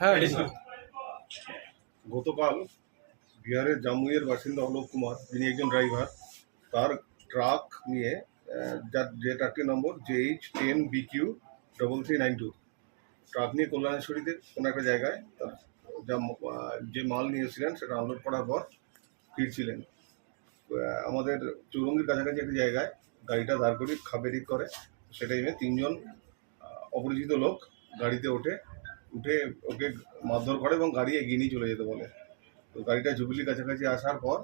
হ্যাঁ, গতকাল বিহারের জামুইয়ের বাসিন্দা অলোক কুমার, যিনি একজন ড্রাইভার, তার ট্রাক নিয়ে যে ট্রাকটির নম্বর JH10BQ3392, ট্রাক নিয়ে কল্যাণেশ্বরীতে কোনো একটা জায়গায় তার যে মাল নিয়েছিলেন সেটা আনলোড করার পর ফিরছিলেন। আমাদের চৌরঙ্গির কাছাকাছি একটি জায়গায় গাড়িটা দাঁড় করিয়ে খাবে ঠিক করে। সেটা টাইমে তিনজন অপরিচিত লোক গাড়িতে উঠে ওকে মারধর করে এবং গাড়ি এগিয়ে নিয়ে চলে যেতে বলে। তো গাড়িটা জুবিলির কাছাকাছি আসার পর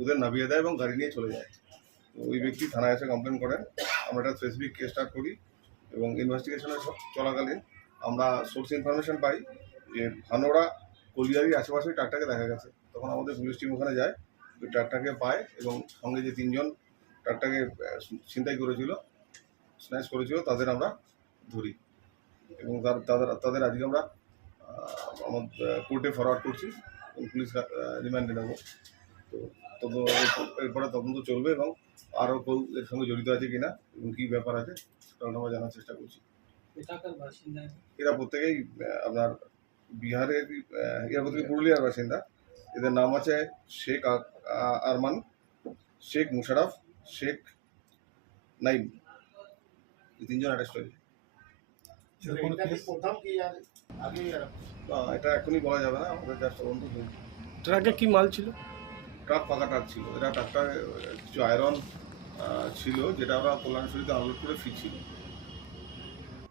ওদের নামিয়ে দেয় এবং গাড়ি নিয়ে চলে যায়। তো ওই ব্যক্তি থানায় এসে কমপ্লেন করেন। আমরা একটা স্পেসিফিক কেস স্টার্ট করি এবং ইনভেস্টিগেশনের চলাকালীন আমরা সোর্স ইনফরমেশন পাই যে ভানোড়া কলিয়ারির আশেপাশে ট্রাকটাকে দেখা গেছে। তখন আমাদের পুলিশ টিম ওখানে যায়, ওই ট্রাকটাকে পায় এবং সঙ্গে যে তিনজন ট্রাকটাকে ছিনতাই করেছিল, স্ন্যাচ করেছিল, তাদের আমরা ধরি এবং তাদের আজকে আমরা আমাদের কোর্টে ফরওয়ার্ড করছি এবং পুলিশ রিমান্ডে নেব। তো এরপরে তদন্ত চলবে এবং আরও কেউ এর সঙ্গে জড়িত আছে কিনা এবং কী ব্যাপার আছে সেটা আমরা জানার চেষ্টা করছি। এরা প্রত্যেকেই আপনার বিহারের, এরা প্রত্যেকে পুরুলিয়ার বাসিন্দা। এদের নাম আছে শেখ আরমান, শেখ মুশারফ, শেখ নাইম। এই তিনজন অ্যারেস্ট হয়েছে। এটা এখনই বলা যাবে না, আমাদের যা তদন্ত চলছে। ট্রাকে কি মাল ছিল? ট্রাক ফাঁকা ট্রাক ছিল। এটা ট্রাকটা কিছু আয়রন ছিল, যেটা আমরা কল্যাণেশ্বরীতে আনলোড করে ফিরছিল।